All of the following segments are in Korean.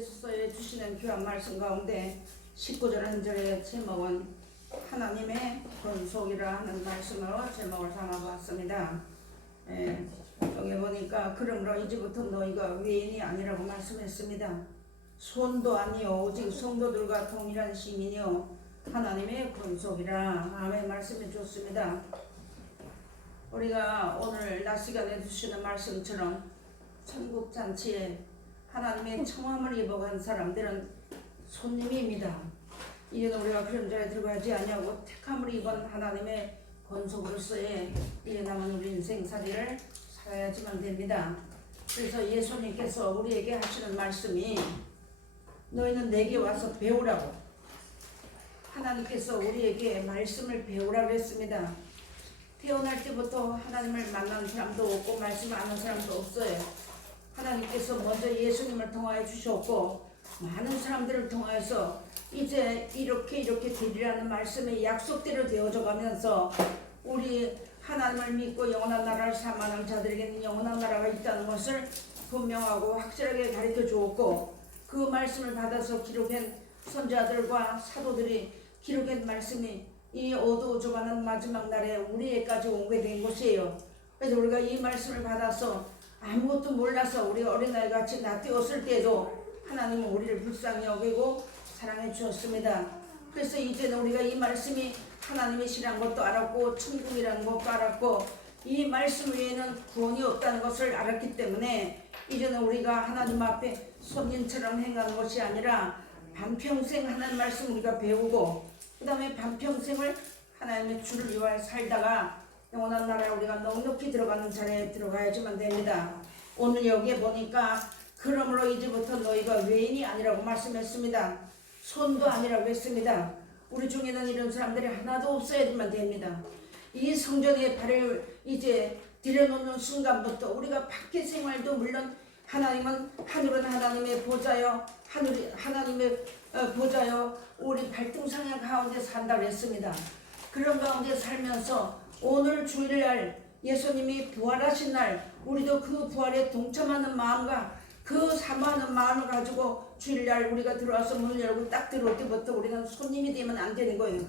에베소서에 주시는 귀한 말씀 가운데 19절 한 절의 제목은 하나님의 권속이라 하는 말씀으로 제목을 삼아봤습니다. 여기 보니까 그러므로 이제부터 너희가 외인이 아니라고 말씀했습니다. 손도 아니요 오직 성도들과 동일한 시민이요 하나님의 권속이라. 아멘. 말씀해 줬습니다. 우리가 오늘 낮 시간에 주시는 말씀처럼 천국잔치에 하나님의 청함을 입어간 사람들은 손님입니다. 이제는 우리가 그런 자리에 들어가지 아니하고 택함을 입은 하나님의 권속으로서의 이제 남은 우리 인생살이를 살아야지만 됩니다. 그래서 예수님께서 우리에게 하시는 말씀이 너희는 내게 와서 배우라고, 하나님께서 우리에게 말씀을 배우라고 했습니다. 태어날 때부터 하나님을 만난 사람도 없고 말씀을 아는 사람도 없어요. 하나님께서 먼저 예수님을 통하여 주셨고 많은 사람들을 통하여서 이제 이렇게 되리라는 말씀의 약속대로 되어져 가면서 우리 하나님을 믿고 영원한 나라를 사모하는 자들에게는 영원한 나라가 있다는 것을 분명하고 확실하게 가르쳐 주었고, 그 말씀을 받아서 기록한 선지자들과 사도들이 기록한 말씀이 이 어두워져가는 마지막 날에 우리에게까지 오게 된 것이에요. 그래서 우리가 이 말씀을 받아서 아무것도 몰라서 우리 어린아이같이 낯띄었을 때도 하나님은 우리를 불쌍히 여기고 사랑해 주었습니다. 그래서 이제는 우리가 이 말씀이 하나님의 신한 것도 알았고 천국이라는 것도 알았고 이 말씀 외에는 구원이 없다는 것을 알았기 때문에 이제는 우리가 하나님 앞에 손님처럼 행하는 것이 아니라 반평생 하나님 말씀 우리가 배우고 그 다음에 반평생을 하나님의 주를 위하여 살다가 영원한 나라에 우리가 넉넉히 들어가는 자리에 들어가야지만 됩니다. 오늘 여기에 보니까 그러므로 이제부터 너희가 외인이 아니라고 말씀했습니다. 손도 아니라고 했습니다. 우리 중에는 이런 사람들이 하나도 없어야지만 됩니다. 이 성전에 발을 이제 들여놓는 순간부터 우리가 밖의 생활도 물론 하나님은 하늘은 하나님의 보좌여 하나님의 보좌여 우리 발등상의 가운데 산다고 했습니다. 그런 가운데 살면서 오늘 주일날 예수님이 부활하신 날 우리도 그 부활에 동참하는 마음과 그 사모하는 마음을 가지고 주일날 우리가 들어와서 문을 열고 딱 들어올 때부터 우리는 손님이 되면 안 되는 거예요.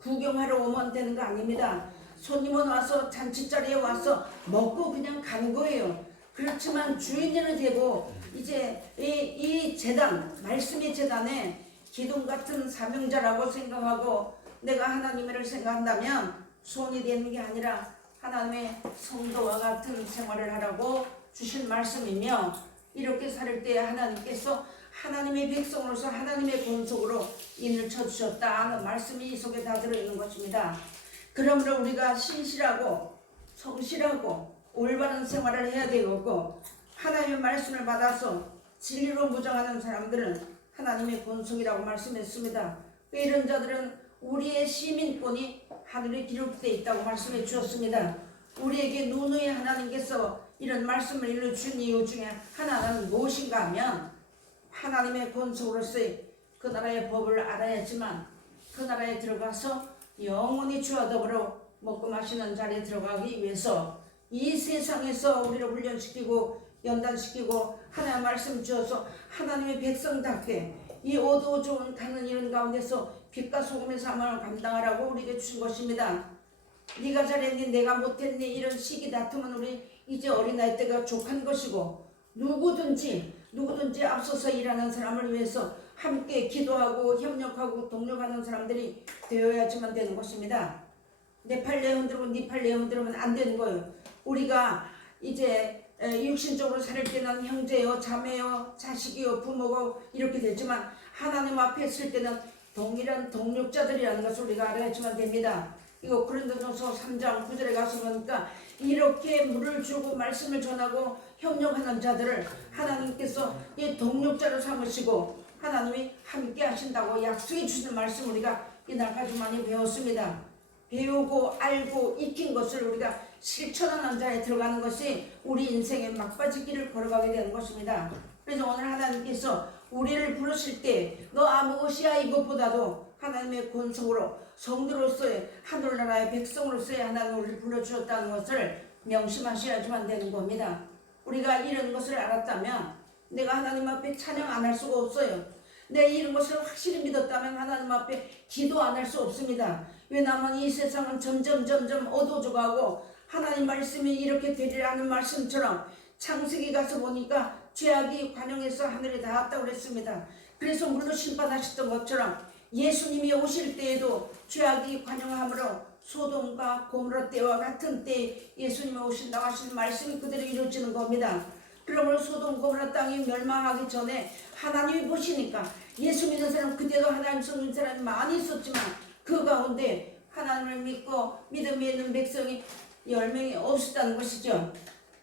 구경하러 오면 되는 거 아닙니다. 손님은 와서 잔치자리에 와서 먹고 그냥 가는 거예요. 그렇지만 주인이 되고 이제 이 제단, 말씀의 제단에 기둥 같은 사명자라고 생각하고 내가 하나님을 생각한다면 손이 되는 게 아니라 하나님의 성도와 같은 생활을 하라고 주신 말씀이며, 이렇게 살 때 하나님께서 하나님의 백성으로서 하나님의 권속으로 인을 쳐주셨다 하는 말씀이 이 속에 다 들어있는 것입니다. 그러므로 우리가 신실하고 성실하고 올바른 생활을 해야 되고 하나님의 말씀을 받아서 진리로 무장하는 사람들은 하나님의 권속이라고 말씀했습니다. 이런 자들은 우리의 시민권이 하늘에 기록되어 있다고 말씀해 주셨습니다. 우리에게 누누이 하나님께서 이런 말씀을 일러주신 이유 중에 하나는 무엇인가 하면 하나님의 권속으로서의 그 나라의 법을 알아야지만 그 나라에 들어가서 영원히 주와 더불어 먹고 마시는 자리에 들어가기 위해서 이 세상에서 우리를 훈련시키고 연단시키고 하나님의 말씀 주어서 하나님의 백성답게 이 어두워져 가는 이런 가운데서 빛과 소금의 사명을 감당하라고 우리에게 주신 것입니다. 네가 잘했니 내가 못했니 이런 시기 다툼은 우리 이제 어린아이 때가 족한 것이고 누구든지 앞서서 일하는 사람을 위해서 함께 기도하고 협력하고 동력하는 사람들이 되어야지만 되는 것입니다. 내 팔 내 흔들고 네 팔 내 흔들면 안 되는 거예요. 우리가 이제 육신적으로 살 때는 형제요 자매요 자식이요 부모고 이렇게 되지만 하나님 앞에 있을 때는 동일한 동력자들이라는 것을 우리가 알아야지만 됩니다. 이거 고린도전서 3장 9절에 가서 보니까 이렇게 물을 주고 말씀을 전하고 협력하는 자들을 하나님께서 이 동력자로 삼으시고 하나님이 함께 하신다고 약속해 주시는 말씀 우리가 이날까지 많이 배웠습니다. 배우고 알고 익힌 것을 우리가 실천하는 자에 들어가는 것이 우리 인생의 막바지길을 걸어가게 되는 것입니다. 그래서 오늘 하나님께서 우리를 부르실 때 너 아무것이야 이것보다도 하나님의 권속으로 성도로서의 하늘나라의 백성으로서의 하나님 우리를 불러주셨다는 것을 명심하셔야지만 되는 겁니다. 우리가 이런 것을 알았다면 내가 하나님 앞에 찬양 안 할 수가 없어요. 내가 이런 것을 확실히 믿었다면 하나님 앞에 기도 안 할 수 없습니다. 왜냐하면 이 세상은 점점 어두워져가고 하나님 말씀이 이렇게 되리라는 말씀처럼 창세기 가서 보니까 죄악이 관영해서 하늘에 닿았다고 그랬습니다. 그래서 물로 심판하셨던 것처럼 예수님이 오실 때에도 죄악이 관영함으로 소돔과 고모라 때와 같은 때에 예수님이 오신다고 하신 말씀이 그대로 이루어지는 겁니다. 그러므로 소돔 고모라 땅이 멸망하기 전에 하나님이 보시니까 예수 믿는 사람, 그때도 하나님 섬기는 사람이 많이 있었지만 그 가운데 하나님을 믿고 믿음이 있는 백성이 10명이 없었다는 것이죠.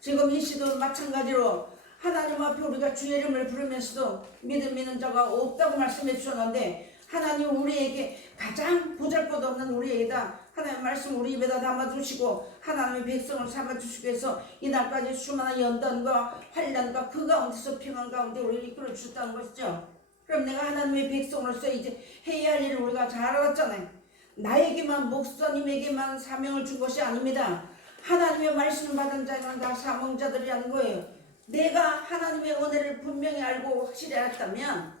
지금 이 시도 마찬가지로 하나님 앞에 우리가 주의 이름을 부르면서도 믿음 있는 자가 없다고 말씀해 주셨는데, 하나님 우리에게 가장 보잘것없는 우리에게다 하나님의 말씀 우리 입에다 담아두시고 하나님의 백성을 삼아주시기 위해서 이날까지 수많은 연단과 환난과 그 가운데서 평안 가운데 우리를 이끌어 주셨다는 것이죠. 그럼 내가 하나님의 백성으로서 이제 해야 할 일을 우리가 잘 알았잖아요. 나에게만, 목사님에게만 사명을 준 것이 아닙니다. 하나님의 말씀을 받은 자는 다 사명자들이라는 거예요. 내가 하나님의 은혜를 분명히 알고 확실히 알았다면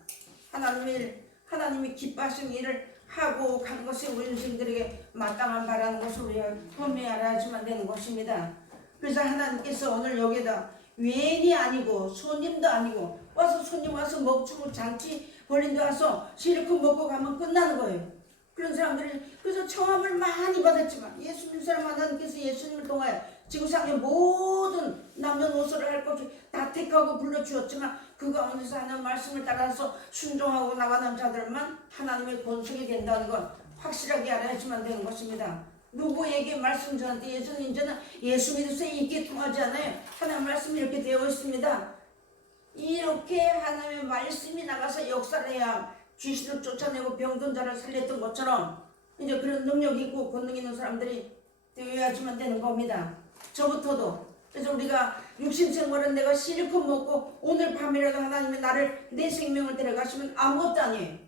하나님이 기뻐하시는 일을 하고 간 것이 우리 인생들에게 마땅한 바라는 것을 우리가 분명히 알아야지만 되는 것입니다. 그래서 하나님께서 오늘 여기다 외인이 아니고 손님도 아니고 와서 손님 와서 먹주고 잔치 벌린 데 와서 실컷 먹고 가면 끝나는 거예요. 그런 사람들이 그래서 청함을 많이 받았지만 예수 믿는 사람 하나님께서 예수님을 통하여 지구상의 모든 남녀노소를 할 것 없이 다 택하고 불러주었지만 그 가운데서 하나님 말씀을 따라서 순종하고 나가는 자들만 하나님의 권속이 된다는 건 확실하게 알아야지만 되는 것입니다. 누구에게 말씀 전한테 이제는 예수 믿으세요 이게 통하지 않아요. 하나님 말씀이 이렇게 되어 있습니다. 이렇게 하나님의 말씀이 나가서 역사를 해야 귀신을 쫓아내고 병든 자를 살렸던 것처럼 이제 그런 능력이 있고 권능 있는 사람들이 되어야지만 되는 겁니다. 저부터도. 그래서 우리가 육신 생활은 내가 실컷 먹고 오늘 밤이라도 하나님이 나를 내 생명을 데려가시면 아무것도 아니에요.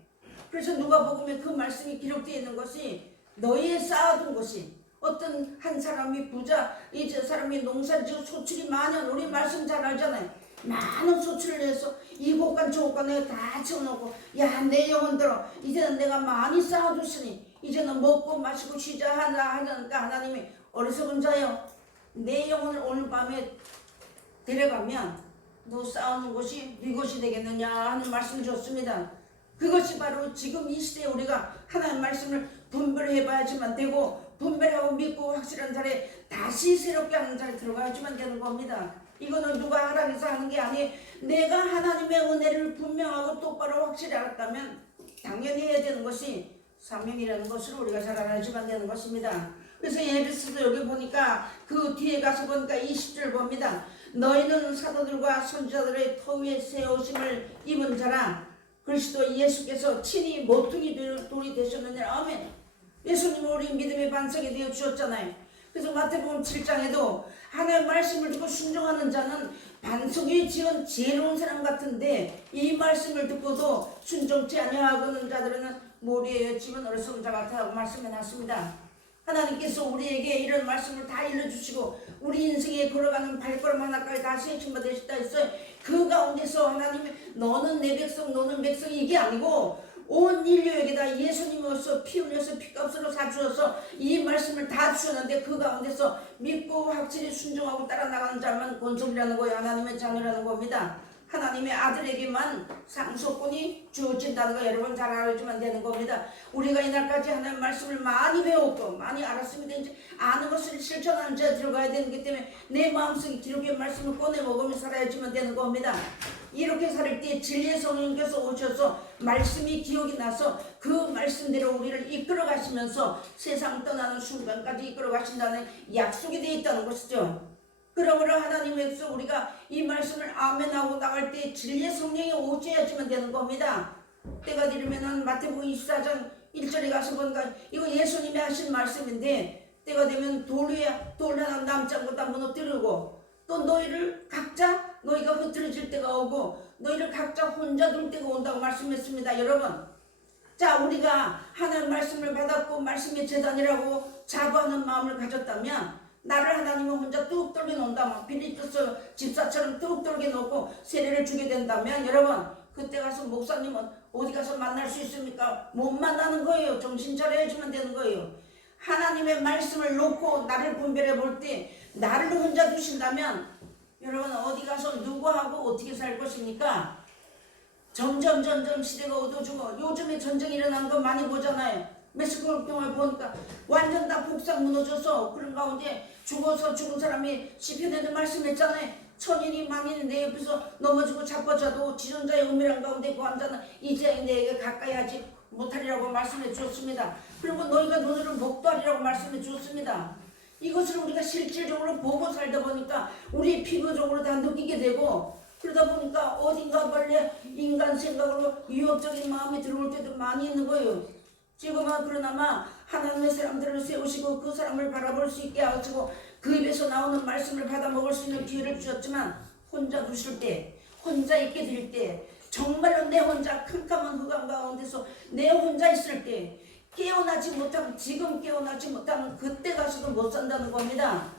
그래서 누가복음에 그 말씀이 기록되어 있는 것이 너희의 쌓아둔 것이 어떤 한 사람이 부자, 이제 사람이 농사를 지고 소출이 많은 우리 말씀 잘 알잖아요. 많은 소출을 해서 이 곳간 저 곳간 내가 다 채워놓고 야 내 영혼 들어 이제는 내가 많이 쌓아뒀으니 이제는 먹고 마시고 쉬자 하니까 하나님이 어리석은 자여 내 영혼을 오늘 밤에 데려가면 너 쌓아놓은 것이 네 것이 되겠느냐 하는 말씀을 줬습니다. 그것이 바로 지금 이 시대에 우리가 하나님 말씀을 분별해 봐야지만 되고 분별하고 믿고 확실한 자리에 다시 새롭게 하는 자리에 들어가야지만 되는 겁니다. 이거는 누가 하라해서 하는 게 아니에요. 내가 하나님의 은혜를 분명하고 똑바로 확실히 알았다면 당연히 해야 되는 것이 사명이라는 것을 우리가 잘 알아야지만 되는 것입니다. 그래서 에베소서 여기 보니까 그 뒤에 가서 보니까 20절 봅니다. 너희는 사도들과 선지자들의 터 위에 세우심을 입은 자라 그리스도 예수께서 친히 모퉁이 돌이 되셨느니라. 아멘. 예수님은 우리 믿음의 반석이 되어 주셨잖아요. 그래서 마태복음 7장에도 하나님의 말씀을 듣고 순종하는 자는 반석 위에 지은 지혜로운 사람 같은데 이 말씀을 듣고도 순종치 아니하고는 자들은 모리에 지은 어리석은 자 같다고 말씀해 놨습니다. 하나님께서 우리에게 이런 말씀을 다 일러주시고 우리 인생에 걸어가는 발걸음 하나까지 다 세팅받아 되셨다 했어요. 그 가운데서 하나님이 너는 내 백성 너는 백성이 이게 아니고 온 인류에게다 예수님이 오셔서 피 흘려서 피값으로 사주셔서 이 말씀을 다 주셨는데 그 가운데서 믿고 확실히 순종하고 따라 나가는 자만 권속이라는 거예요. 하나님의 자녀라는 겁니다. 하나님의 아들에게만 상속권이 주어진다는 거 여러분 잘 알아주면 되는 겁니다. 우리가 이날까지 하나님의 말씀을 많이 배웠고 많이 알았습니다. 이제 아는 것을 실천하는 자에 들어가야 되는 것 때문에 내 마음속에 기록의 말씀을 꺼내 먹으며 살아야지만 되는 겁니다. 이렇게 살 때 진리의 성령께서 오셔서 말씀이 기억이 나서 그 말씀대로 우리를 이끌어 가시면서 세상 떠나는 순간까지 이끌어 가신다는 약속이 되어 있다는 것이죠. 그러므로 하나님께서 우리가 이 말씀을 아멘하고 나갈 때 진리의 성령이 오셔야지만 되는 겁니다. 때가 되면은 마태복음 24장 1절에 가서 보니까 이거 예수님이 하신 말씀인데 때가 되면 돌 하나 남지 않고 다 무너뜨리고 또 너희를 각자 너희가 흩어질 때가 오고 너희를 각자 혼자 둘 때가 온다고 말씀했습니다. 여러분 자 우리가 하나님 말씀을 받았고 말씀의 재단이라고 자부하는 마음을 가졌다면 나를 하나님이 혼자 뚝 떨게 놓는다면 빌립보서 집사처럼 뚝 떨게 놓고 세례를 주게 된다면 여러분 그때 가서 목사님은 어디 가서 만날 수 있습니까? 못 만나는 거예요. 정신 차려야지만 되는 거예요. 하나님의 말씀을 놓고 나를 분별해 볼 때 나를 혼자 두신다면 여러분 어디 가서 누구하고 어떻게 살 것입니까? 점점 시대가 어두워지고 요즘에 전쟁이 일어나는 거 많이 보잖아요. 메시코 병을 보니까 완전 다 복상 무너져서 그런 가운데 죽어서 죽은 사람이 시편에도 말씀했잖아요. 천인이 만인이 내 옆에서 넘어지고 자빠져도 지존자의 은밀한 가운데 그 환자는 이제 내게 가까이 하지 못하리라고 말씀해 주었습니다. 그리고 너희가 눈으로 목도 하리라고 말씀해 주었습니다. 이것을 우리가 실질적으로 보고 살다 보니까 우리 피부적으로 다 느끼게 되고 그러다 보니까 어딘가 원래 인간 생각으로 유혹적인 마음이 들어올 때도 많이 있는 거예요. 지금은 그러나마 하나님의 사람들을 세우시고 그 사람을 바라볼 수 있게 하시고 그 입에서 나오는 말씀을 받아 먹을 수 있는 기회를 주셨지만 혼자 두실 때 혼자 있게 될 때 정말로 내 혼자 캄캄한 흑암 가운데서 내 혼자 있을 때 깨어나지 못하면 지금 깨어나지 못하면 그때 가서도 못 산다는 겁니다.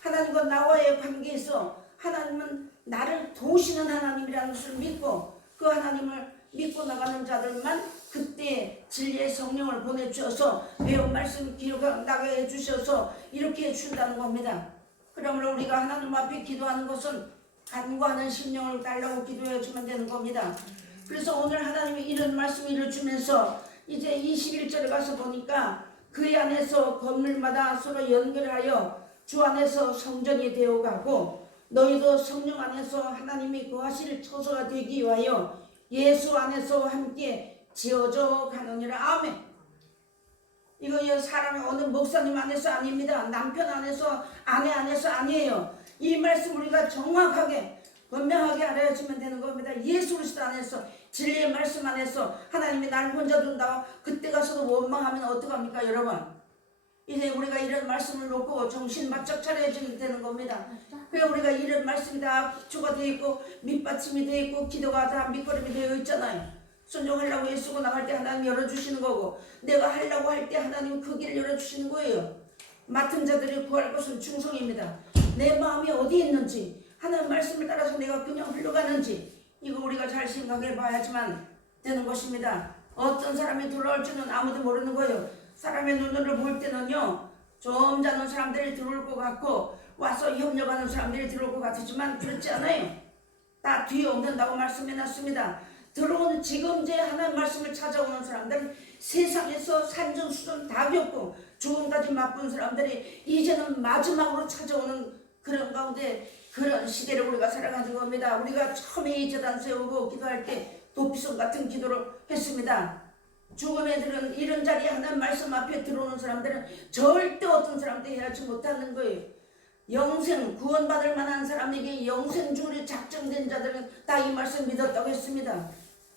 하나님과 나와의 관계에서 하나님은 나를 도우시는 하나님이라는 것을 믿고 그 하나님을 믿고 나가는 자들만 그때 진리의 성령을 보내주셔서 배운 말씀 기록나가게 해주셔서 이렇게 해준다는 겁니다. 그러므로 우리가 하나님 앞에 기도하는 것은 간구하는 심령을 달라고 기도해 주면 되는 겁니다. 그래서 오늘 하나님이 이런 말씀을 주면서 이제 21절에 가서 보니까 그 안에서 건물마다 서로 연결하여 주 안에서 성전이 되어가고 너희도 성령 안에서 하나님이 거하실 처소가 되기 위하여 예수 안에서 함께 지어져 가느니라. 아멘. 이거 사람이 어느 목사님 안에서 아닙니다. 남편 안에서 아내 안에서 아니에요. 이 말씀 우리가 정확하게 분명하게 알아야지만 되는 겁니다. 예수 그리스도 안에서 진리의 말씀 안에서 하나님이 날 혼자 둔다고 그때 가서도 원망하면 어떡합니까 여러분? 이제 우리가 이런 말씀을 놓고 정신 바짝 차려야 되는 겁니다. 그래 우리가 이런 말씀이 다 기초가 되어 있고 밑받침이 되어 있고 기도가 다 밑거름이 되어 있잖아요. 순종하려고 애쓰고 나갈 때 하나님 열어주시는 거고 내가 하려고 할 때 하나님 그 길을 열어주시는 거예요. 맡은 자들이 구할 것은 충성입니다. 내 마음이 어디에 있는지 하나님 말씀을 따라서 내가 그냥 흘러가는지 이거 우리가 잘 생각해 봐야지만 되는 것입니다. 어떤 사람이 돌아올 줄은 아무도 모르는 거예요. 사람의 눈으로 볼 때는요 좀 자는 사람들이 들어올 것 같고 와서 협력하는 사람들이 들어올 것 같지만 그렇지 않아요. 다 뒤에 온다고 말씀해놨습니다. 들어오는 지금 제 하나님 말씀을 찾아오는 사람들은 세상에서 산전수전 다 겪고 죽음까지 맛본 사람들이 이제는 마지막으로 찾아오는 그런 가운데 그런 시대를 우리가 살아가는 겁니다. 우리가 처음에 이 재단 세우고 기도할 때 도피성 같은 기도를 했습니다. 죽은 애들은 이런 자리에 하나님 말씀 앞에 들어오는 사람들은 절대 어떤 사람도 해하지 못하는 거예요. 영생 구원받을 만한 사람에게 영생 주를 작정된 자들은 다 이 말씀 믿었다고 했습니다.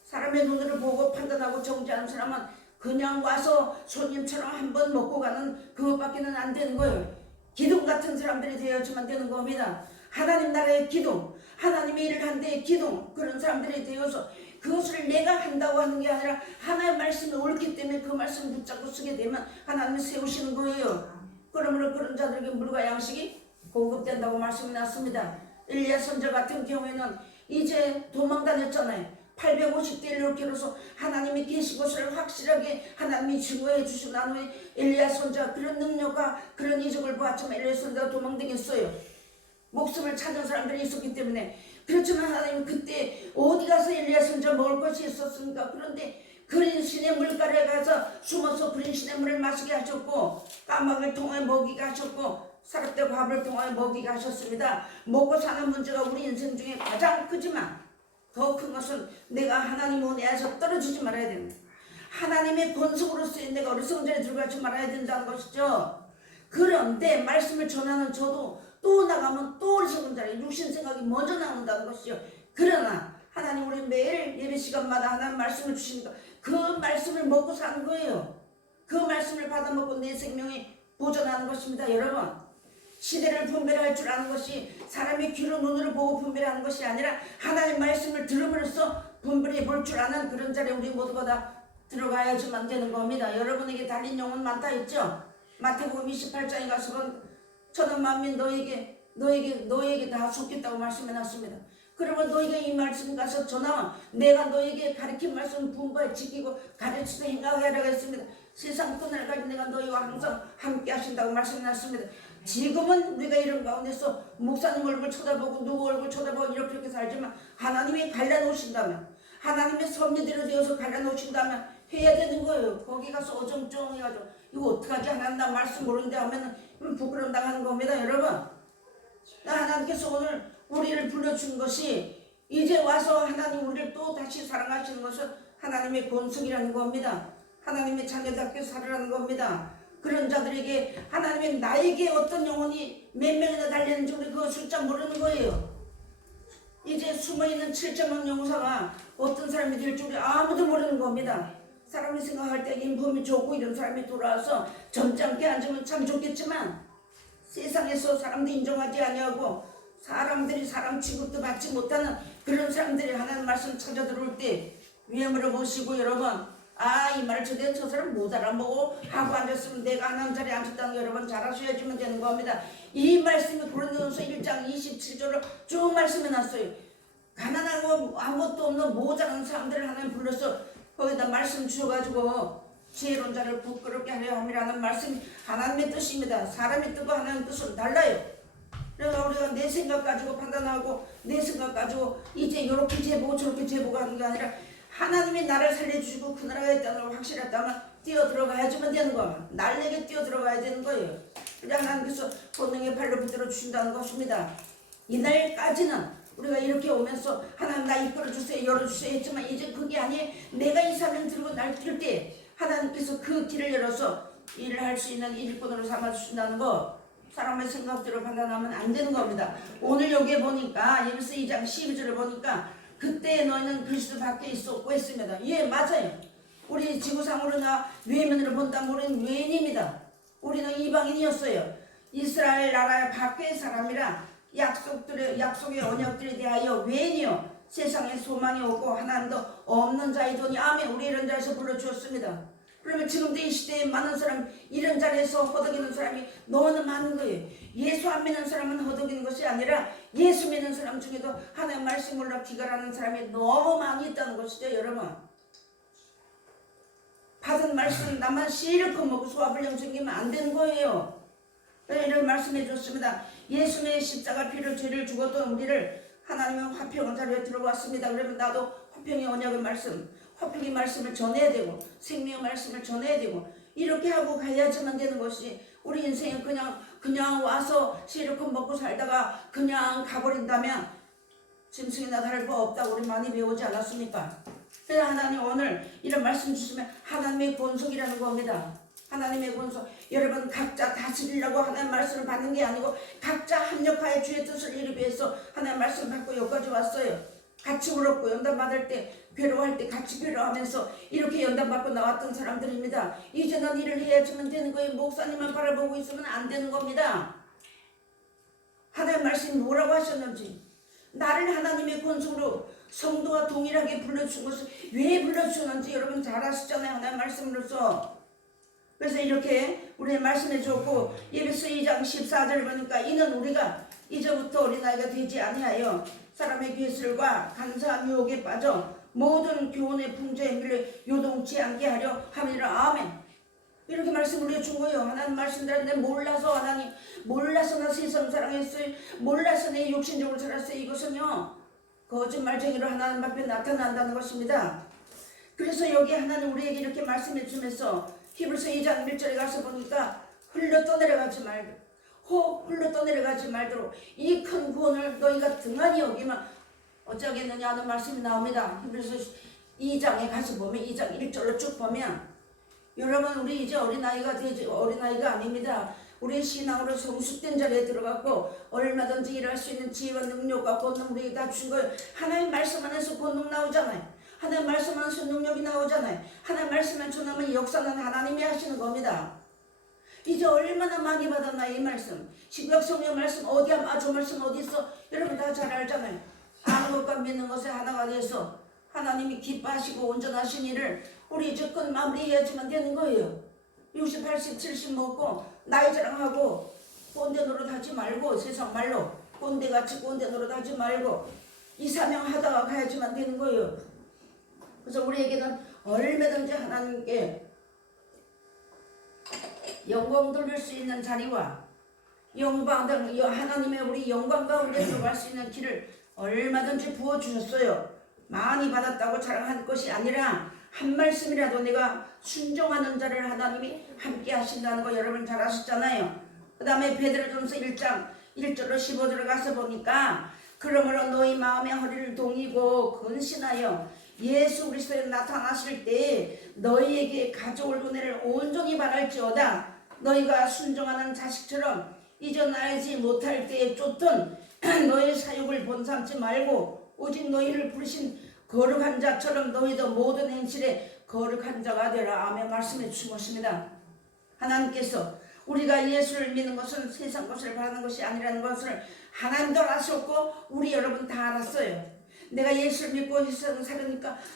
사람의 눈으로 보고 판단하고 정죄하는 사람은 그냥 와서 손님처럼 한번 먹고 가는 그것밖에는 안 되는 거예요. 기둥 같은 사람들이 되어야지만 되는 겁니다. 하나님 나라의 기둥, 하나님의 일을 한 데의 기둥, 그런 사람들이 되어서 그것을 내가 한다고 하는 게 아니라 하나님의 말씀이 옳기 때문에 그 말씀을 붙잡고 쓰게 되면 하나님이 세우시는 거예요. 그러므로 그런 자들에게 물과 양식이 공급된다고 말씀이 났습니다. 엘리야 선지자 같은 경우에는 이제 도망 다녔잖아요. 850대 1로 길어서 하나님이 계신 것을 확실하게 하나님이 증거해 주시고 난 후에 엘리야 선지자 그런 능력과 그런 이적을 보았지만 엘리야 선지자가 도망다녔어요. 목숨을 찾은 사람들이 있었기 때문에. 그렇지만 하나님은 그때 어디 가서 엘리야 선지자 먹을 것이 있었습니까? 그런데 그린 신의 물가에 가서 숨어서 그린 신의 물을 마시게 하셨고 까마귀를 통해 먹이게 하셨고 사람들 밥을 통하여 먹이게 하셨습니다. 먹고 사는 문제가 우리 인생 중에 가장 크지만 더 큰 것은 내가 하나님 은혜에서 떨어지지 말아야 됩니다. 하나님의 권속으로 쓰인 내가 어리석은 들어가지 말아야 된다는 것이죠. 그런데 말씀을 전하는 저도 또 나가면 또 어리석은 자리 육신 생각이 먼저 나온다는 것이죠. 그러나 하나님 우리 매일 예배 시간마다 하나님 말씀을 주시니까 그 말씀을 먹고 사는 거예요. 그 말씀을 받아먹고 내 생명이 보존하는 것입니다. 여러분 시대를 분별할 줄 아는 것이 사람의 귀로 눈으로 보고 분별하는 것이 아니라 하나님의 말씀을 들음으로써 분별해 볼 줄 아는 그런 자리에 우리 모두가 다 들어가야지만 되는 겁니다. 여러분에게 달린 영혼 많다 했죠? 마태복음 28장에 가서 천하 만민 너에게 다 속겠다고 말씀해놨습니다. 그러면 너희가 이 말씀 가서 전하면 내가 너에게 가르친 말씀 분부에 지키고 가르쳐서 행하게 했습니다. 세상 끝날까지 내가 너희와 항상 함께 하신다고 말씀해놨습니다. 지금은 우리가 이런 가운데서 목사님 얼굴 쳐다보고 누구 얼굴 쳐다보고 이렇게 살지만 하나님이 갈라놓으신다면, 하나님의 섭리대로 되어서 갈라놓으신다면 해야 되는 거예요. 거기 가서 어정쩡해가지고 이거 어떡하지, 하나님 나 말씀 모르는데 하면 부끄러움 당하는 겁니다. 여러분, 하나님께서 오늘 우리를 불러준 것이 이제 와서 하나님 우리를 또 다시 사랑하시는 것은 하나님의 권속이라는 겁니다. 하나님의 자녀답게 살으라는 겁니다. 그런 자들에게 하나님의 나에게 어떤 영혼이 몇 명이나 달렸는지 우리 그 숫자 모르는 거예요. 이제 숨어있는 7.0 영사가 어떤 사람이 될지 우리 아무도 모르는 겁니다. 사람이 생각할 때 인품이 좋고 이런 사람이 돌아와서 점잖게 앉으면 참 좋겠지만 세상에서 사람도 인정하지 아니하고 사람들이 사람 취급도 받지 못하는 그런 사람들이 하나님 말씀 찾아 들어올 때 위험으로 모시고 여러분, 이 말을 저 사람 못 알아보고 하고 앉았으면 내가 하나님 자리에 앉았다는 거 여러분 잘 아셔야지만 되는 겁니다. 이 말씀이 고린도전서 1장 27절을 쭉 말씀해놨어요. 가난하고 아무것도 없는 모자란 사람들을 하나님 불러서 거기다 말씀 주셔가지고 지혜로운 자를 부끄럽게 하려 함이라는 말씀이 하나님의 뜻입니다. 사람의 뜻과 하나님의 뜻은 달라요. 그래서 우리가 내 생각 가지고 판단하고 내 생각 가지고 이제 이렇게 재보고 저렇게 재보고 하는 게 아니라 하나님이 나를 살려주시고 그 나라가 있다는 걸 확실하다면 뛰어 들어가야지만 되는 거야. 날에게 뛰어 들어가야 되는 거예요. 그래서 하나님께서 본능의 발로 붙들어 주신다는 것입니다. 이날까지는 우리가 이렇게 오면서 하나님 나 이끌어주세요 열어주세요 했지만 이제 그게 아니에요. 내가 이 사명 들고 날뛸 때 하나님께서 그 길을 열어서 일을 할 수 있는 일꾼으로 삼아주신다는 거 사람의 생각대로 판단하면 안 되는 겁니다. 오늘 여기에 보니까 예배서 2장 12절을 보니까 그때 너희는 그리스도 밖에 있었고 했습니다. 예, 맞아요. 우리 지구상으로나 외면으로 본다면 우리는 외인입니다. 우리는 이방인이었어요. 이스라엘 나라의 밖의 사람이라 약속의 언약들에 대하여 외인이요 세상에 소망이 없고 하나님도 없는 자이더니 아멘. 우리 이런 자리에서 불러주었습니다. 그러면 지금도 이 시대에 많은 사람 이런 자리에서 허덕이는 사람이 너무 많은 거예요. 예수 안 믿는 사람은 허덕이는 것이 아니라 예수 믿는 사람 중에도 하나님 말씀 몰라 기갈하는 사람이 너무 많이 있다는 것이죠. 여러분, 받은 말씀 나만 실컷 먹고 소화불량 생기면 안 되는 거예요. 이런 말씀해 줬습니다. 예수의 십자가 피로 죄를 죽었던 우리를 하나님의 화평의 자리에 들어왔습니다. 그러면 나도 화평의 언약의 말씀, 화평의 말씀을 전해야 되고 생명의 말씀을 전해야 되고 이렇게 하고 가야지만 되는 것이 우리 인생은 그냥 와서 실컷 먹고 살다가 그냥 가버린다면 짐승이나 다를 바 없다고 우리 많이 배우지 않았습니까? 그래서 하나님 오늘 이런 말씀 주시면 하나님의 권속이라는 겁니다. 하나님의 권속. 여러분 각자 다스리려고 하나님 말씀을 받는 게 아니고 각자 합력하여 주의 뜻을 이루기 위해서 하나님 말씀 받고 여기까지 왔어요. 같이 울었고 연단 받을 때 괴로워할 때 같이 괴로워하면서 이렇게 연단 받고 나왔던 사람들입니다. 이제는 일을 해야지만 되는 거예요. 목사님만 바라보고 있으면 안 되는 겁니다. 하나님 말씀이 뭐라고 하셨는지, 나를 하나님의 권속으로 성도와 동일하게 불러준 것을 왜 불러주는지 여러분 잘 아시잖아요. 하나님 말씀으로서. 그래서 이렇게 우리의 말씀해 줬고 예배서 2장 14절을 보니까 이는 우리가 이제부터 어린아이가 되지 아니하여 사람의 괴술과 간사한 유혹에 빠져 모든 교훈의 풍조에 밀려 요동치 않게 하려 함이라. 아멘. 이렇게 말씀 우리가 준 거예요. 하나님 말씀드렸는데 몰라서 하나님 몰라서 나 세상 사랑했어요. 몰라서 내 육신적으로 살았어요. 이것은요 거짓말쟁이로 하나님 앞에 나타난다는 것입니다. 그래서 여기 하나님 우리에게 이렇게 말씀해 주면서 히브리서 2장 1절에 가서 보니까 흘러 떠내려가지 말도록 이 큰 구원을 너희가 등한히 여기면 어쩌겠느냐 하는 말씀이 나옵니다. 히브리서 2장에 가서 보면 2장 1절로 쭉 보면 여러분 우리 이제 어린아이가 아닙니다. 우리 신앙으로 성숙된 자리에 들어갔고 얼마든지 일할 수 있는 지혜와 능력과 권능 우리에게 다 준 거예요. 하나님 말씀 안에서 권능 나오잖아요. 하나님 말씀 안에서 능력이 나오잖아요. 하나님 말씀을 전하면 역사는 하나님이 하시는 겁니다. 이제 얼마나 많이 받았나 이 말씀. 신약성경 말씀 어디야? 저 말씀 어디 있어? 여러분 다 잘 알잖아요. 아는 것과 믿는 것에 하나가 돼서 하나님이 기뻐하시고 온전하신 일을 우리 이제 끝 마무리해야지만 되는 거예요. 60, 80, 70 먹고 나이 자랑하고 꼰대 노릇하지 말고, 세상 말로 꼰대같이 꼰대 노릇하지 말고 이사명 하다가 가야지만 되는 거예요. 그래서 우리에게는 얼마든지 하나님께 영광 돌릴 수 있는 자리와 하나님의 우리 영광 가운데 들어갈 수 있는 길을 얼마든지 부어주셨어요. 많이 받았다고 자랑할 것이 아니라 한 말씀이라도 내가 순종하는 자를 하나님이 함께 하신다는 거 여러분 잘 아시잖아요. 그 다음에 베드로전서 1장 1절로 15절에 가서 보니까 그러므로 너희 마음의 허리를 동이고 근신하여 예수 그리스도에 나타나실 때 너희에게 가져올 은혜를 온전히 바랄지어다. 너희가 순종하는 자식처럼 이전 알지 못할 때에 쫓던 너희 사욕을 본삼지 말고 오직 너희를 부르신 거룩한 자처럼 너희도 모든 행실에 거룩한 자가 되라. 아멘. 말씀해 주신 것입니다. 하나님께서 우리가 예수를 믿는 것은 세상 것을 바라는 것이 아니라는 것을 하나님도 아셨고 우리 여러분 다 알았어요. 내가 예수를 믿고 세상을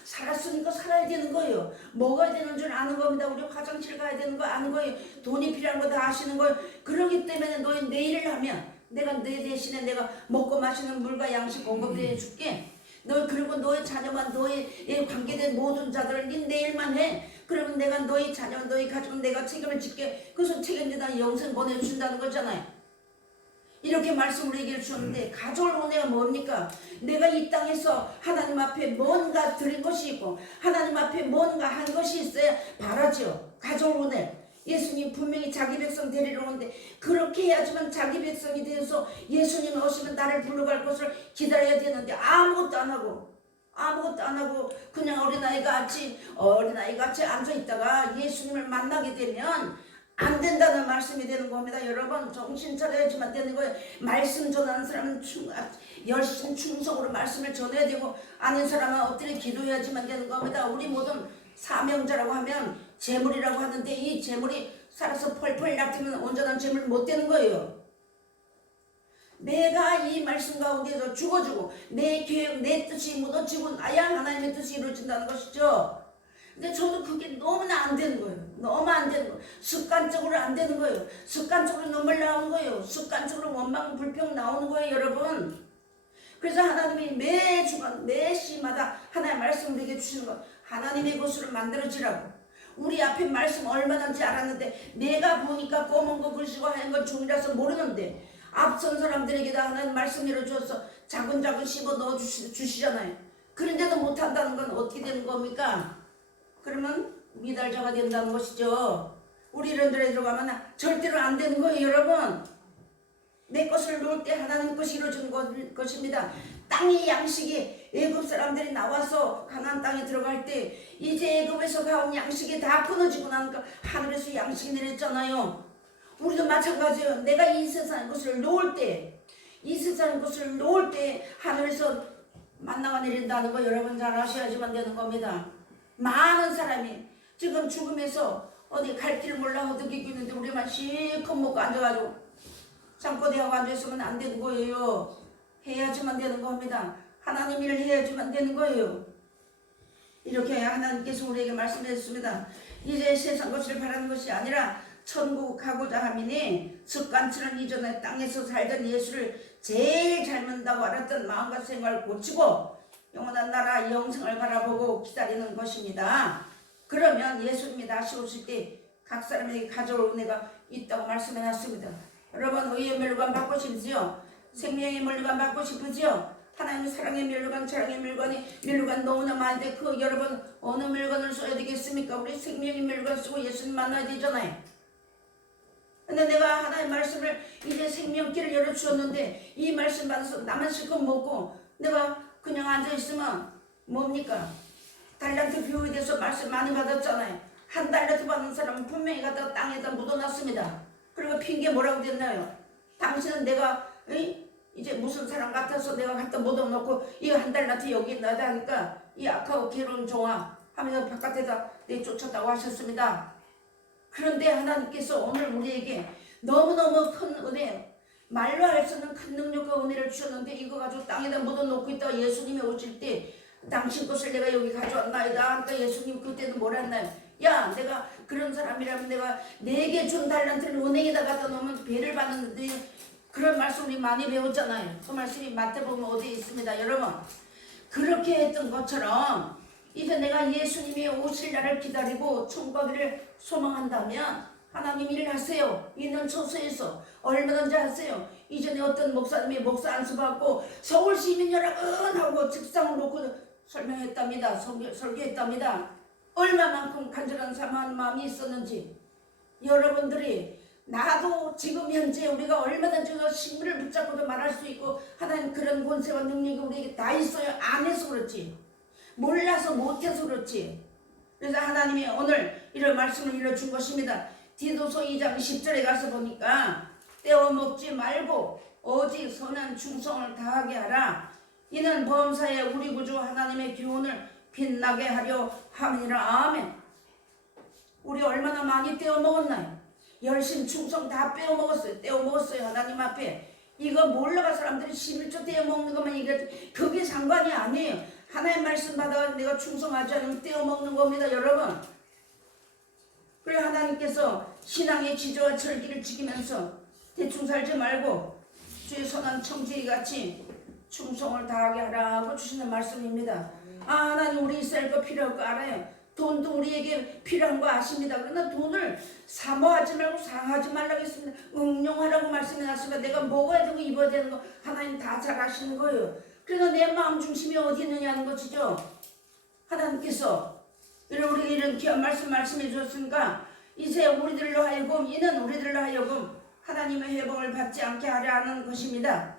살았으니까 살아야 되는 거예요. 먹어야 되는 줄 아는 겁니다. 우리 화장실 가야 되는 거 아는 거예요. 돈이 필요한 거 다 아시는 거예요. 그러기 때문에 너희 내 일을 하면 내가 내 대신에 내가 먹고 마시는 물과 양식 공급해 줄게. 너 그리고 너의 자녀만 너의 관계된 모든 자들을 네 일만 해. 그러면 내가 너희 자녀 너희 가족은 내가 책임을 짓게. 그래서 책임지다 영생 보내준다는 거잖아요. 이렇게 말씀을 얘기해 주셨는데 가져올 은혜가 뭡니까? 내가 이 땅에서 하나님 앞에 뭔가 드린 것이 있고 하나님 앞에 뭔가 한 것이 있어야 바라죠. 가져올 은혜. 예수님 분명히 자기 백성 데리러 오는데 그렇게 해야지만 자기 백성이 되어서 예수님 오시면 나를 불러갈 것을 기다려야 되는데 아무것도 안 하고 그냥 어린아이같이 앉아있다가 예수님을 만나게 되면 안 된다는 말씀이 되는 겁니다. 여러분 정신 차려야지만 되는 거예요. 말씀 전하는 사람은 열심 충성으로 말씀을 전해야 되고 아닌 사람은 엎드려 기도해야지만 되는 겁니다. 우리 모든 사명자라고 하면 재물이라고 하는데 이 재물이 살아서 펄펄 낚이면 온전한 재물 못 되는 거예요. 내가 이 말씀 가운데서 죽어주고 내 계획 내 뜻이 무너지고 나야 하나님의 뜻이 이루어진다는 것이죠. 근데 저도 그게 너무나 안 되는 거예요. 너무 안 되는 거예요. 습관적으로 안 되는 거예요. 습관적으로 눈물 나오는 거예요. 습관적으로 원망 불평 나오는 거예요, 여러분. 그래서 하나님이 매 주간 매 시마다 하나님의 말씀을 우리에게 주시는 것, 하나님의 것으로 만들어지라고. 우리 앞에 말씀 얼마나인지 알았는데 내가 보니까 검은 거 글씨고 하얀 건 종이라서 모르는데 앞선 사람들에게 다 하나님 말씀 열어주어서 자근자근 씹어 넣어주시잖아요. 그런데도 못한다는 건 어떻게 되는 겁니까? 그러면 미달자가 된다는 것이죠. 우리 이런들에 들어가면 절대로 안 되는 거예요, 여러분. 내 것을 놓을 때 하나님 것이 이루어지는 것입니다. 땅의 양식이 애굽 사람들이 나와서 가나안 땅에 들어갈 때 이제 애굽에서 가온 양식이 다 끊어지고 나니까 하늘에서 양식이 내렸잖아요. 우리도 마찬가지예요. 내가 이 세상의 것을 놓을 때 하늘에서 만나가 내린다는 거 여러분 잘 아셔야지만 되는 겁니다. 많은 사람이 지금 죽음에서 어디 갈 길 몰라 허덕이고 있는데 우리만 실컷 먹고 앉아가지고 잠꼬대하고 앉아있으면 안 되는 거예요. 해야지만 되는 겁니다. 하나님 일을 해야지만 되는 거예요. 이렇게 하나님께서 우리에게 말씀하셨습니다. 이제 세상 것을 바라는 것이 아니라 천국 가고자 함이니 습관처럼 이전에 땅에서 살던 예수를 제일 잘 믿는다고 알았던 마음과 생각을 고치고 영원한 나라 영생을 바라보고 기다리는 것입니다. 그러면 예수님이 다시 오실 때 각 사람에게 가져올 은혜가 있다고 말씀해놨습니다. 여러분 의의 멸관 받고 싶으시죠? 생명의 멸관 받고 싶으시죠? 하나님의 사랑의 멸관, 사랑의 멸관 너무나 많은데 그 여러분 어느 멸관을 써야 되겠습니까? 우리 생명의 멸관 쓰고 예수님 만나야 되잖아요. 근데 내가 하나님의 말씀을 이제 생명길을 열어주셨는데 이 말씀 받아서 나만 실컷 먹고 내가 그냥 앉아있으면 뭡니까? 달란트 비유에 대해서 말씀 많이 받았잖아요. 한 달란트 받는 사람은 분명히 갖다 땅에다 묻어놨습니다. 그리고 핑계 뭐라고 됐나요? 당신은 내가 이제 무슨 사람 같아서 내가 갖다 묻어놓고 이거 한 달란트 여기 있나다 하니까 이 악하고 괴로운 종아 하면서 바깥에다 내쫓았다고 하셨습니다. 그런데 하나님께서 오늘 우리에게 너무너무 큰 은혜, 말로 할 수 없는 큰 능력과 은혜를 주셨는데 이거 가지고 땅에다 묻어놓고 있다가 예수님이 오실 때 당신 것을 내가 여기 가져왔나이다. 그러니까 예수님 그때는 뭐라 했나요? 야, 내가 그런 사람이라면 내가 내게 준 달란트를 은행에다 갖다 놓으면 배를 받는데 그런 말씀 우리 많이 배웠잖아요. 그 말씀이 마태복음 어디에 있습니다. 여러분 그렇게 했던 것처럼 이제 내가 예수님이 오실 날을 기다리고 천국 가기를 소망한다면 하나님 일하세요. 있는 처소에서 얼마든지 하세요. 이전에 어떤 목사님이 목사 안수 받고 서울 시민연합은 하고 책상을 놓고 설명했답니다. 설교했답니다. 얼마만큼 간절한 사모하는 마음이 있었는지 여러분들이 나도 지금 현재 우리가 얼마든지 그 식물을 붙잡고도 말할 수 있고 하나님 그런 권세와 능력이 우리에게 다 있어요. 안 해서 그렇지. 몰라서 못해서 그렇지. 그래서 하나님이 오늘 이런 말씀을 일러준 것입니다. 디도서 2장 10절에 가서 보니까 떼어먹지 말고 오직 선한 충성을 다하게 하라. 이는 범사에 우리 구주 하나님의 교훈을 빛나게 하려 함이라. 아멘. 우리 얼마나 많이 떼어먹었나요? 열심 충성 다 빼어먹었어요. 떼어먹었어요. 하나님 앞에. 이거 몰라가 사람들이 11조 떼어먹는 것만 얘기하지 그게 상관이 아니에요. 하나님 말씀 받아 내가 충성하지 않으면 떼어먹는 겁니다. 여러분. 그래 하나님께서 신앙의 지조와 절기를 지키면서 대충 살지 말고 주의 선한 청지기 같이 충성을 다하게 하라고 주시는 말씀입니다. 하나님 우리 있을 거 필요할 거 알아요. 돈도 우리에게 필요한 거 아십니다. 그러나 돈을 사모하지 말고 상하지 말라고 했습니다. 응용하라고 말씀해 놨으니까 내가 먹어야 되고 입어야 되는 거 하나님 다 잘 아시는 거예요. 그래서 내 마음 중심이 어디 있느냐는 것이죠. 하나님께서 우리에게 이런 귀한 말씀해 주셨으니까 이제 우리들로 하여금 이는 우리들로 하여금 하나님의 회복을 받지 않게 하려 하는 것입니다.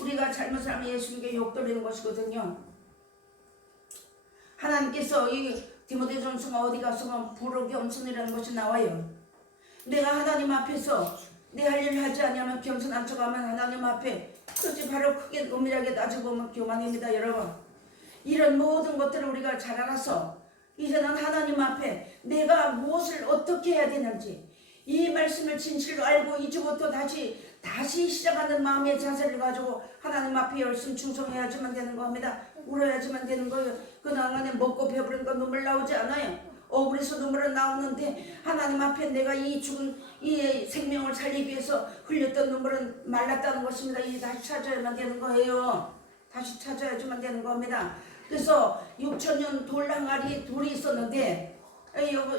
우리가 잘못 살면 예수님께 욕돌리는 것이거든요. 하나님께서 이 디모데전서가 어디 가서 부르겸손이라는 것이 나와요. 내가 하나님 앞에서 내 할 일을 하지 않으면 겸손한 척하면 하나님 앞에 그것이 바로 크게 은밀하게 따져보면 교만입니다. 여러분 이런 모든 것들을 우리가 잘 알아서 이제는 하나님 앞에 내가 무엇을 어떻게 해야 되는지 이 말씀을 진실로 알고 이제부터 다시 시작하는 마음의 자세를 가지고 하나님 앞에 열심히 충성해야지만 되는 겁니다. 울어야지만 되는 거예요. 그 나간에 먹고 배부르니까 눈물 나오지 않아요. 억울해서 눈물은 나오는데 하나님 앞에 내가 이 죽은 이 생명을 살리기 위해서 흘렸던 눈물은 말랐다는 것입니다. 이제 다시 찾아야만 되는 거예요. 다시 찾아야지만 되는 겁니다. 그래서 6천년 돌 항아리 돌이 있었는데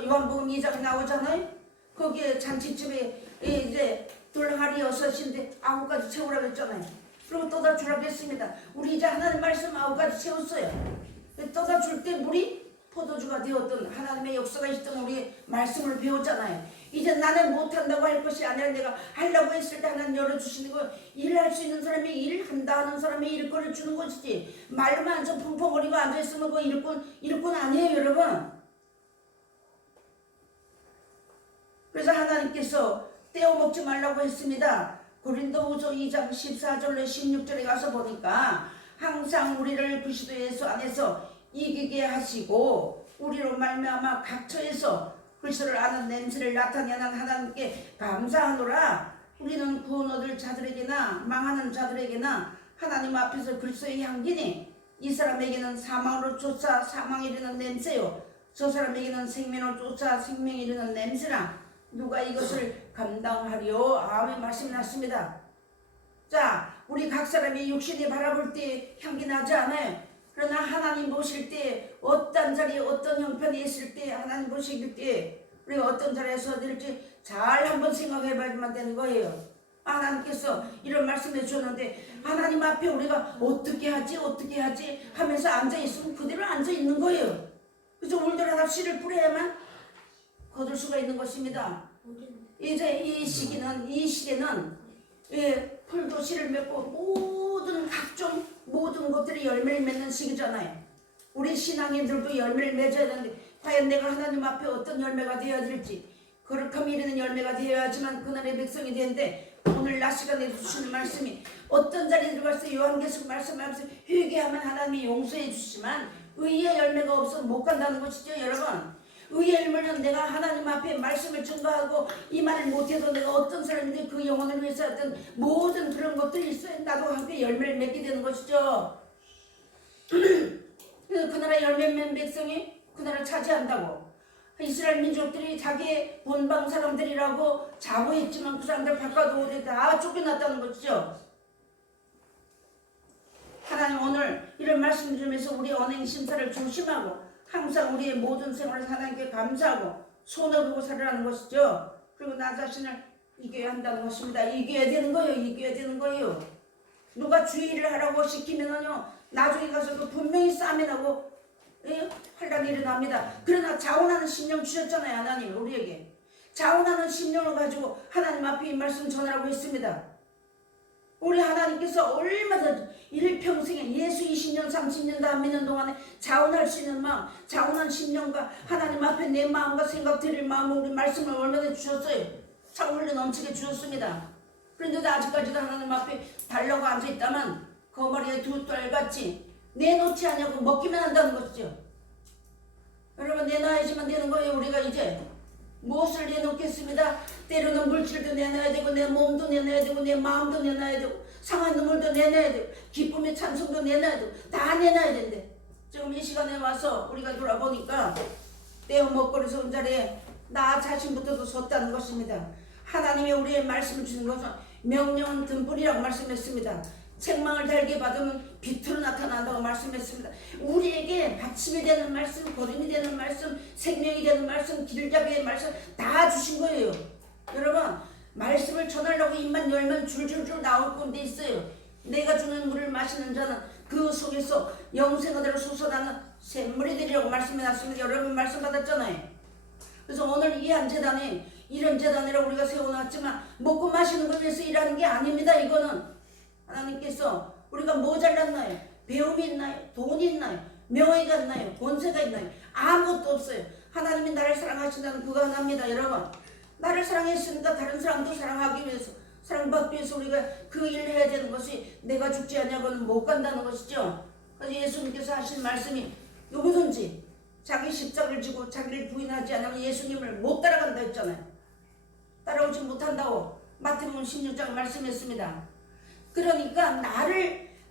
요한복음 2장에 나오잖아요. 거기에 잔치집에 이제 돌 항아리 6인데 9가지 채우라고 했잖아요. 그리고 떠다 주라고 했습니다. 우리 이제 하나님 말씀 9가지 채웠어요. 떠다 줄 때 물이 포도주가 되었던 하나님의 역사가 있던 우리 말씀을 배웠잖아요. 이제 나는 못한다고 할 것이 아니라 내가 하려고 했을 때 하나님 열어주시는 거 일할 수 있는 사람이 일한다 하는 사람이 일거를 주는 것이지 말로만 앉아 펑펑거리고 앉아있으면 그 일꾼 아니에요. 여러분. 그래서 하나님께서 떼어먹지 말라고 했습니다. 고린도후서 2장 14절로 16절에 가서 보니까 항상 우리를 그리스도 예수 안에서 이기게 하시고 우리로 말미암아 각처에서 그리스도를 아는 냄새를 나타내는 하나님께 감사하노라. 우리는 구원 얻을 자들에게나 망하는 자들에게나 하나님 앞에서 그리스도의 향기니 이 사람에게는 사망으로 쫓아 사망에 이르는 냄새요 저 사람에게는 생명으로 쫓아 생명에 이르는 냄새라. 누가 이것을 감당하리요? 아멘. 말씀이 났습니다. 자, 우리 각 사람이 육신이 바라볼 때 향기 나지 않아요. 그러나 하나님 보실 때 어떤 자리에 어떤 형편에 있을 때 하나님 보실 때 우리가 어떤 자리에 서야 될지 잘 한번 생각해 봐야만 되는 거예요. 하나님께서 이런 말씀해 주셨는데 하나님 앞에 우리가 어떻게 하지 하면서 앉아있으면 그대로 앉아있는 거예요. 그래서 울더라도 씨를 뿌려야만 거둘 수가 있는 것입니다. 이제 이 시기는 풀도 씨를 맺고 모든 것들이 열매를 맺는 시기잖아요. 우리 신앙인들도 열매를 맺어야 되는데 과연 내가 하나님 앞에 어떤 열매가 되어야 될지 거룩함이 이르는 열매가 되어야지만 그날의 백성이 되는데 오늘 낮 시간에 주시는 말씀이 어떤 자리에 들어가서 요한계시록 말씀하면서 회개하면 하나님이 용서해 주시지만 의의 열매가 없어서 못 간다는 것이죠. 여러분 의의 열매는 내가 하나님 앞에 말씀을 증거하고 이 말을 못해도 내가 어떤 사람인데 그 영혼을 위해서 했던 모든 그런 것들이 있어야 나도 함께 열매를 맺게 되는 것이죠. 그래서 그 나라 열매 맺는 백성이 그 나라를 차지한다고 이스라엘 민족들이 자기의 본방 사람들이라고 자부했지만 그 사람들 바꿔도 다 쫓겨났다는 것이죠. 하나님 오늘 이런 말씀 들으면서 우리 언행 심사를 조심하고 항상 우리의 모든 생활을 하나님께 감사하고 손을 보고 살아라는 것이죠. 그리고 나 자신을 이겨야 한다는 것입니다. 이겨야 되는 거예요. 이겨야 되는 거예요. 누가 주의를 하라고 시키면은요 나중에 가서도 분명히 싸움이 나고 환란이 일어납니다. 그러나 자원하는 심령 주셨잖아요. 하나님 우리에게 자원하는 심령을 가지고 하나님 앞에 이 말씀 전하라고 했습니다. 우리 하나님께서 얼마나 일평생에 예수 20년 30년 다 믿는 동안에 자원할 수 있는 마음, 자원한 심령과 하나님 앞에 내 마음과 생각 드릴 마음을 우리 말씀을 얼마나 주셨어요. 참 흘려 넘치게 주셨습니다. 그런데도 아직까지도 하나님 앞에 달라고 앉아있다만 거머리에 두 딸같이 내놓지 않냐고 먹기만 한다는 것이죠. 여러분 내놔야지만 되는 거예요. 우리가 이제 무엇을 내놓겠습니다. 때로는 물질도 내놔야 되고 내 몸도 내놔야 되고 내 마음도 내놔야 되고 상한 눈물도 내놔야 되고 기쁨의 찬송도 내놔야 되고 다 내놔야 되는데 지금 이 시간에 와서 우리가 돌아보니까 떼어 먹거리 선 자리에 나 자신부터도 섰다는 것입니다. 하나님의 우리의 말씀을 주는 것은 명령은 등불이라고 말씀했습니다. 책망을 달게 받으면 빛으로 나타난다고 말씀했습니다. 우리에게 받침이 되는 말씀, 거름이 되는 말씀, 생명이 되는 말씀, 길잡이의 말씀 다 주신 거예요. 여러분 말씀을 전하려고 입만 열면 줄줄줄 나올 건데 있어요. 내가 주는 물을 마시는 자는 그 속에서 영생으로 솟아나는 샘물이 되리라고 말씀해놨습니다. 여러분 말씀 받았잖아요. 그래서 오늘 이 한 재단에 이런 재단이라고 우리가 세워놨지만 먹고 마시는 걸 위해서 일하는 게 아닙니다. 이거는 하나님께서 우리가 뭐 잘났나요? 배움이 있나요? 돈이 있나요? 명예가 있나요? 권세가 있나요? 아무것도 없어요. 하나님이 나를 사랑하신다는 그거 하나입니다. 여러분 나를 사랑했으니까 다른 사람도 사랑하기 위해서 사랑받기 위해서 우리가 그 일을 해야 되는 것이 내가 죽지 않냐고는 못 간다는 것이죠. 그래서 예수님께서 하신 말씀이 누구든지 자기 십자가를 지고 자기를 부인하지 않으면 예수님을 못 따라간다 했잖아요. 따라오지 못한다고 마태복음 16장 말씀했습니다. 그러니까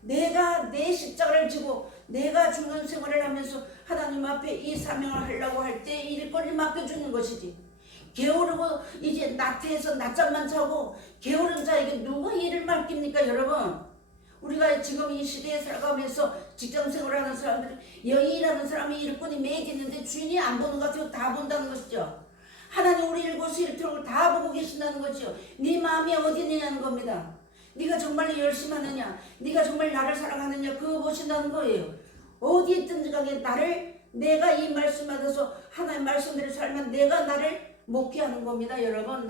내가 내 십자가를 지고 내가 죽는 생활을 하면서 하나님 앞에 이 사명을 하려고 할 때 일거리를 맡겨주는 것이지. 게으르고 이제 나태해서 낮잠만 자고 게으른 자에게 누가 일을 맡깁니까 여러분? 우리가 지금 이 시대에 살아가면서 직장생활을 하는 사람들이 여기 일하는 사람이 일꾼이 매일 있는데 주인이 안 보는 것 같아요. 다 본다는 것이죠. 하나님 우리 일거수일투족을 다 보고 계신다는 거죠. 네 마음이 어디 있느냐는 겁니다. 네가 정말 열심히 하느냐, 네가 정말 나를 사랑하느냐 그거 보신다는 거예요. 어디 있든지 간에 내가 이 말씀 받아서 하나님 말씀대로 살면 내가 나를 목회하는 겁니다. 여러분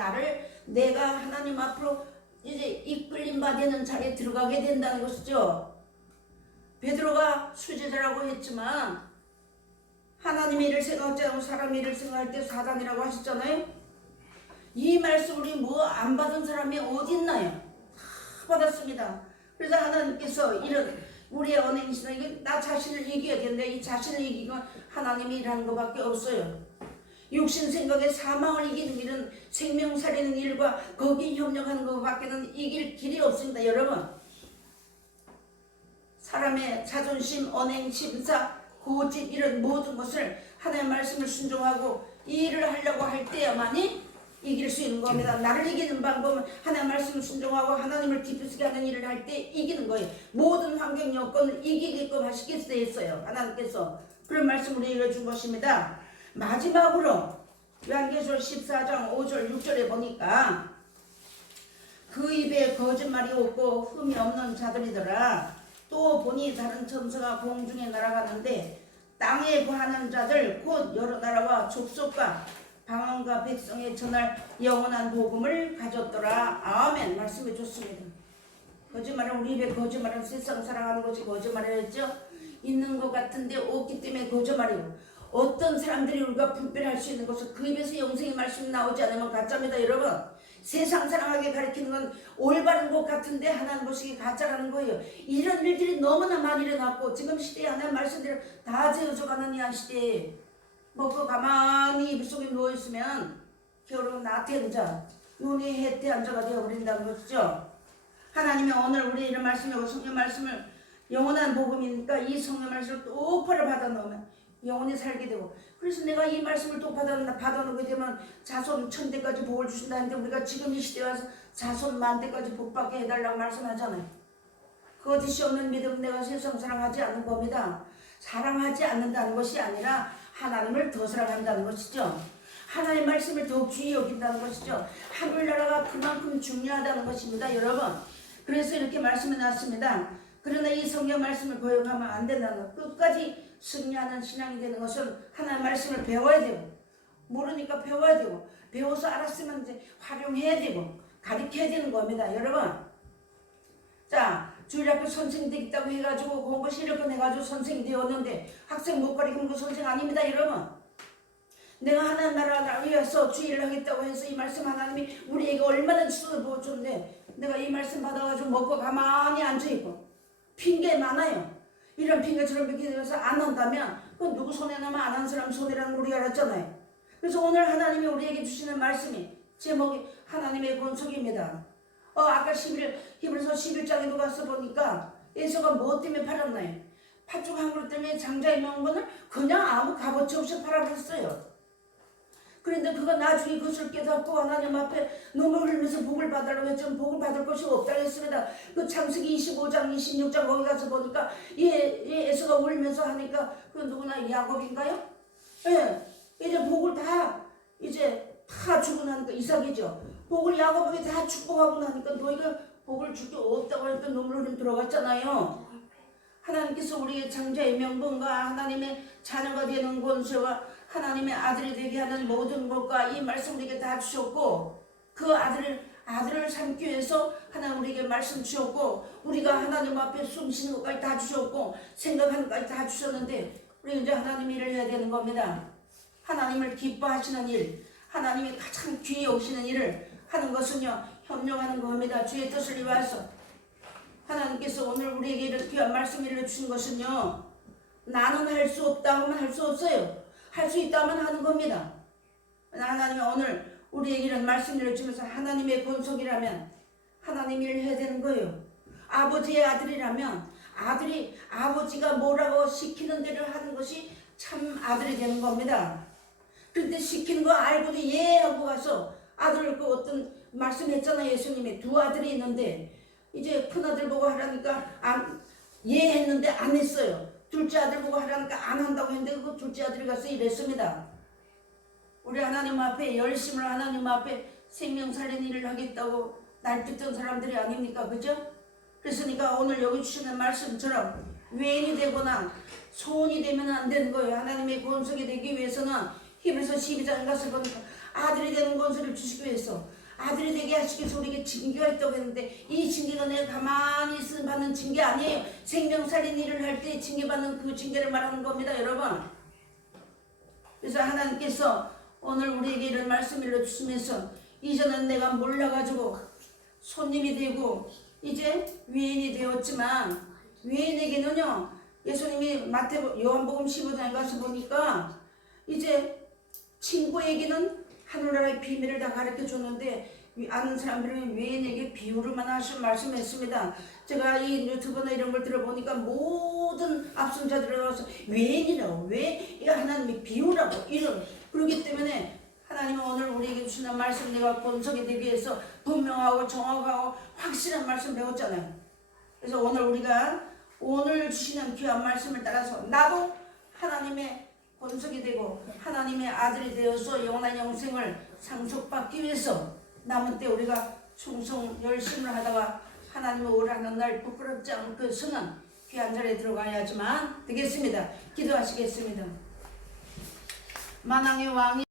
내가 하나님 앞으로 이제 이끌림 받는 자리에 들어가게 된다는 것이죠. 베드로가 수제자라고 했지만 하나님 일을 생각하지 않고 사람 일을 생각할 때 사단이라고 하셨잖아요. 이 말씀 우리 뭐 안 받은 사람이 어디 있나요? 받았습니다. 그래서 하나님께서 이런 우리의 언행신에게 나 자신을 이겨야 되는데 이 자신을 이기면 하나님이 일하는 것밖에 없어요. 육신 생각에 사망을 이기는 일은 생명 살리는 일과 거기에 협력하는 것밖에는 이길 길이 없습니다. 여러분 사람의 자존심, 언행, 심사, 고집 이런 모든 것을 하나님의 말씀을 순종하고 이 일을 하려고 할 때야만이 이길 수 있는 겁니다. 나를 이기는 방법은 하나님의 말씀을 순종하고 하나님을 기쁘시게 하는 일을 할 때 이기는 거예요. 모든 환경 여건을 이기게끔 하시겠어 했어요. 하나님께서 그런 말씀을 우리에게 준 것입니다. 마지막으로 요한계시록 14장 5절 6절에 보니까 그 입에 거짓말이 없고 흠이 없는 자들이더라. 또 보니 다른 천사가 공중에 날아가는데 땅에 거하는 자들 곧 여러 나라와 족속과 방언과 백성에 전할 영원한 복음을 가졌더라. 아멘. 말씀해 줬습니다. 거짓말은 우리 입에 거짓말은 세상 사랑하는 것이 거짓말이었죠. 있는 것 같은데 없기 때문에 거짓말이고 어떤 사람들이 우리가 분별할 수 있는 것은 그 입에서 영생의 말씀이 나오지 않으면 가짜입니다. 여러분 세상 사랑하게 가리키는 건 올바른 것 같은데 하나님 보시기에 가짜라는 거예요. 이런 일들이 너무나 많이 일어났고 지금 시대에 하나님 말씀대로 다 재어져가는 이 한 시대에 먹고 가만히 이불 속에 누워있으면 겨울은 나태한 자, 눈이 해태한 자가 되어버린다는 것이죠. 하나님이 오늘 우리 이런 말씀이고 성경 말씀을 영원한 복음이니까 이 성경 말씀을 똑바로 받아 넣으면 영원히 살게 되고. 그래서 내가 이 말씀을 또 받아놓게 되면 자손 천대까지 복을 주신다는데 우리가 지금 이 시대에 와서 자손 만대까지 복받게 해달라고 말씀하잖아요. 거짓이 없는 믿음, 내가 세상 사랑하지 않는 겁니다. 사랑하지 않는다는 것이 아니라 하나님을 더 사랑한다는 것이죠. 하나님의 말씀을 더 귀히 여긴다는 것이죠. 하늘나라가 그만큼 중요하다는 것입니다, 여러분. 그래서 이렇게 말씀해 놨습니다. 그러나 이 성경 말씀을 거역하면 안 된다는 것. 끝까지 승리하는 신앙이 되는 것은 하나님의 말씀을 배워야 돼요. 모르니까 배워야 되고, 배워서 알았으면 이제 활용해야 되고, 가르쳐야 되는 겁니다, 여러분. 자, 주일학교 선생님 되겠다고 해가지고 공부 실력을 해가지고 선생님 되었는데 학생 못 가리키면 그 선생 아닙니다, 여러분. 내가 하나님 나라를 위해서 주일을 하겠다고 해서 이 말씀 하나님이 우리에게 얼마나 지도를 보여줬는데 내가 이 말씀 받아가지고 먹고 가만히 앉아있고 핑계 많아요. 이런 핑계처럼 이렇게 되어서 안 한다면 그건 누구 손에 나면 안 한 사람 손이라는 걸 우리가 알았잖아요. 그래서 오늘 하나님이 우리에게 주시는 말씀이 제목이 하나님의 권속입니다. 아까 히브리서 11장에도 가서 보니까 에서가 뭐 때문에 팔았나요? 팥죽 한 그릇 때문에 장자의 명분을 그냥 아무 값어치 없이 팔아버렸어요. 그런데 그가 나중에 그것을 깨닫고 하나님 앞에 눈물 흘리면서 복을 받으려고 했지만 복을 받을 것이 없다고 했습니다. 그 창세기 25장 26장 거기 가서 보니까 에서가 울면서 하니까 그 누구나 야곱인가요? 예, 이제 복을 다 주고 나니까 이삭이죠. 복을 야곱에게 다 축복하고 나니까 너희가 복을 줄 게 없다고 하니까 눈물 흘림 들어갔잖아요. 하나님께서 우리의 장자의 명분과 하나님의 자녀가 되는 권세와 하나님의 아들이 되게 하는 모든 것과 이 말씀 우리에게 다 주셨고 그 아들을 삼기 위해서 하나님 우리에게 말씀 주셨고 우리가 하나님 앞에 숨쉬는 것까지 다 주셨고 생각하는 것까지 다 주셨는데 우리 이제 하나님 일을 해야 되는 겁니다. 하나님을 기뻐하시는 일, 하나님이 가장 귀히 여기시는 일을 하는 것은요 협력하는 겁니다. 주의 뜻을 위하여서 하나님께서 오늘 우리에게 이런 귀한 말씀을 주신 것은요 나는 할 수 없다 하면 할 수 없어요. 할 수 있다면 하는 겁니다. 하나님이 오늘 우리에게 이런 말씀을 주면서 하나님의 권속이라면 하나님 일을 해야 되는 거예요. 아버지의 아들이라면 아버지가 뭐라고 시키는 대로 하는 것이 참 아들이 되는 겁니다. 그런데 시키는 거 알고도 예 하고 가서 아들을 어떤 말씀했잖아요. 예수님이 두 아들이 있는데 이제 큰아들 보고 하라니까 예 했는데 안 했어요. 둘째 아들 보고 하라니까 안 한다고 했는데 그 둘째 아들이 가서 이랬습니다. 우리 하나님 앞에 열심을 하나님 앞에 생명 살리는 일을 하겠다고 날뛰던 사람들이 아닙니까? 그죠? 그랬으니까 오늘 여기 주시는 말씀처럼 외인이 되거나 소원이 되면 안 되는 거예요. 하나님의 권속이 되기 위해서는 히브리서 12장에 가서 보니까 아들이 되는 권세를 주시기 위해서 아들이 되게 하시기 위해서 우리에게 징계가 있다고 했는데 이 징계가 내가 가만히 있으면 받는 징계 아니에요. 생명 살린 일을 할 때 징계받는 그 징계를 말하는 겁니다, 여러분. 그래서 하나님께서 오늘 우리에게 이런 말씀을 주시면서 이전엔 내가 몰라가지고 손님이 되고 이제 외인이 되었지만 외인에게는요 예수님이 요한복음 15장에 가서 보니까 이제 친구에게는 하늘나라의 비밀을 다 가르쳐 줬는데 아는 사람들은 외인에게 비유를만 하신 말씀했습니다. 제가 이 유튜브나 이런 걸 들어보니까 모든 앞선자들을 와서 외인이라고 왜 하나님이 비유라고 이런 그렇기 때문에 하나님은 오늘 우리에게 주시는 말씀 내가 본석이 되기 위해서 분명하고 정확하고 확실한 말씀 배웠잖아요. 그래서 오늘 우리가 오늘 주시는 귀한 말씀을 따라서 나도 하나님의 권속이 되고 하나님의 아들이 되어서 영원한 영생을 상속받기 위해서 남은 때 우리가 충성 열심을 하다가 하나님의 오라는 날 부끄럽지 않고 서는 귀한 자리에 들어가야지만 되겠습니다. 기도하시겠습니다. 만왕의 왕이